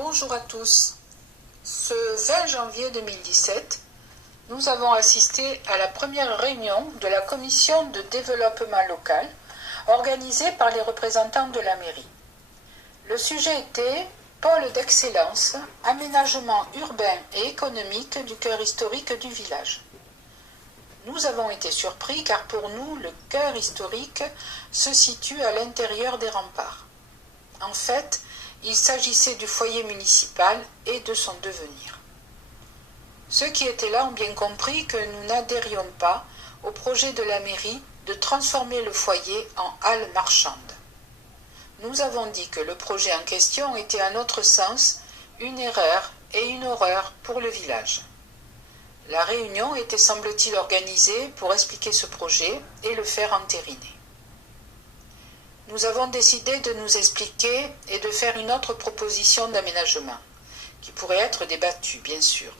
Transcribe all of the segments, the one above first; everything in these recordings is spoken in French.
Bonjour à tous. Ce 20 janvier 2017, nous avons assisté à la première réunion de la commission de développement local organisée par les représentants de la mairie. Le sujet était pôle d'excellence, aménagement urbain et économique du cœur historique du village. Nous avons été surpris car pour nous, le cœur historique se situe à l'intérieur des remparts. En fait, il s'agissait du foyer municipal et de son devenir. Ceux qui étaient là ont bien compris que nous n'adhérions pas au projet de la mairie de transformer le foyer en halle marchande. Nous avons dit que le projet en question était à notre sens une erreur et une horreur pour le village. La réunion était semble-t-il organisée pour expliquer ce projet et le faire entériner. Nous avons décidé de nous expliquer et de faire une autre proposition d'aménagement, qui pourrait être débattue, bien sûr.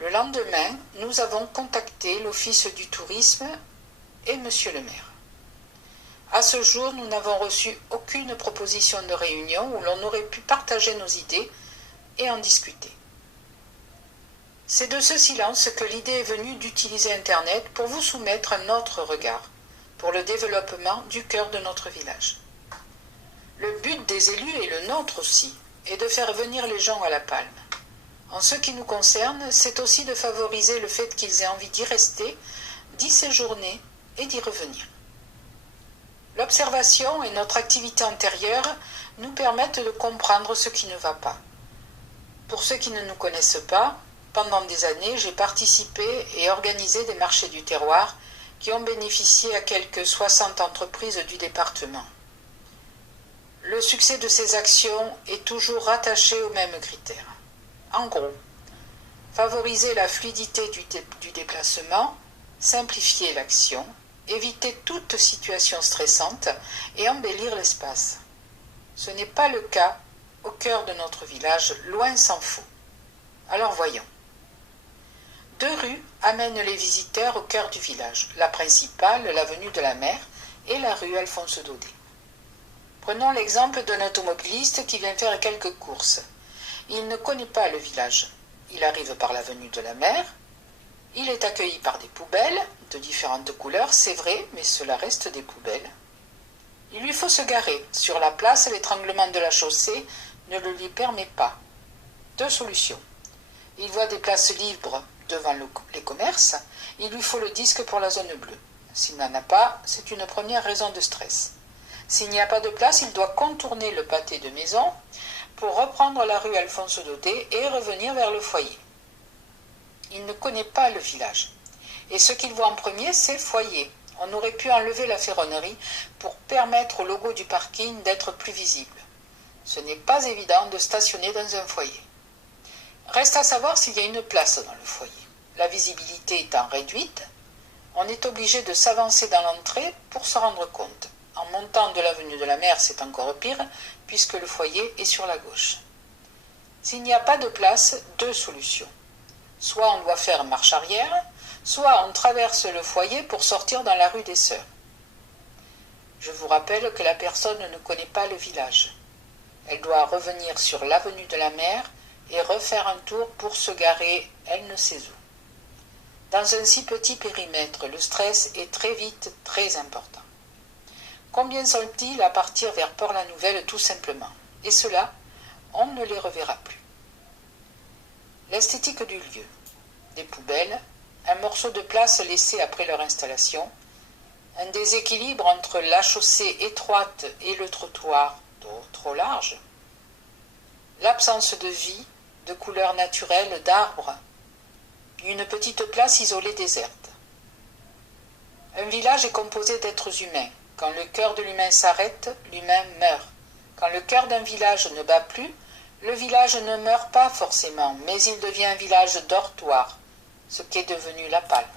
Le lendemain, nous avons contacté l'Office du tourisme et Monsieur le maire. À ce jour, nous n'avons reçu aucune proposition de réunion où l'on aurait pu partager nos idées et en discuter. C'est de ce silence que l'idée est venue d'utiliser Internet pour vous soumettre un autre regard pour le développement du cœur de notre village. Le but des élus et le nôtre aussi est de faire venir les gens à la palme. En ce qui nous concerne, c'est aussi de favoriser le fait qu'ils aient envie d'y rester, d'y séjourner et d'y revenir. L'observation et notre activité antérieure nous permettent de comprendre ce qui ne va pas. Pour ceux qui ne nous connaissent pas, pendant des années, j'ai participé et organisé des marchés du terroir qui ont bénéficié à quelques 60 entreprises du département. Le succès de ces actions est toujours rattaché aux mêmes critères. En gros, favoriser la fluidité du déplacement, simplifier l'action, éviter toute situation stressante et embellir l'espace. Ce n'est pas le cas au cœur de notre village, loin s'en faut. Alors voyons. 2 rues amènent les visiteurs au cœur du village, la principale, l'avenue de la Mer, et la rue Alphonse Daudet. Prenons l'exemple d'un automobiliste qui vient faire quelques courses. Il ne connaît pas le village. Il arrive par l'avenue de la Mer. Il est accueilli par des poubelles de différentes couleurs, c'est vrai, mais cela reste des poubelles. Il lui faut se garer. Sur la place, l'étranglement de la chaussée ne le lui permet pas. 2 solutions. Il voit des places libres devant les commerces, il lui faut le disque pour la zone bleue. S'il n'en a pas, c'est une première raison de stress. S'il n'y a pas de place, il doit contourner le pâté de maison pour reprendre la rue Alphonse Daudet et revenir vers le foyer. Il ne connaît pas le village. Et ce qu'il voit en premier, c'est foyer. On aurait pu enlever la ferronnerie pour permettre au logo du parking d'être plus visible. Ce n'est pas évident de stationner dans un foyer. Reste à savoir s'il y a une place dans le foyer. La visibilité étant réduite, on est obligé de s'avancer dans l'entrée pour se rendre compte. En montant de l'avenue de la Mer, c'est encore pire, puisque le foyer est sur la gauche. S'il n'y a pas de place, 2 solutions. Soit on doit faire marche arrière, soit on traverse le foyer pour sortir dans la rue des Sœurs. Je vous rappelle que la personne ne connaît pas le village. Elle doit revenir sur l'avenue de la Mer et refaire un tour pour se garer, elle ne sait où. Dans un si petit périmètre, le stress est très vite très important. Combien sont-ils à partir vers Port-la-Nouvelle tout simplement? Et cela, on ne les reverra plus. L'esthétique du lieu, des poubelles, un morceau de place laissé après leur installation, un déséquilibre entre la chaussée étroite et le trottoir trop large, l'absence de vie, de couleurs naturelles, d'arbres, une petite place isolée déserte. Un village est composé d'êtres humains. Quand le cœur de l'humain s'arrête, l'humain meurt. Quand le cœur d'un village ne bat plus, le village ne meurt pas forcément, mais il devient un village dortoir, ce qu'est devenu La Palme.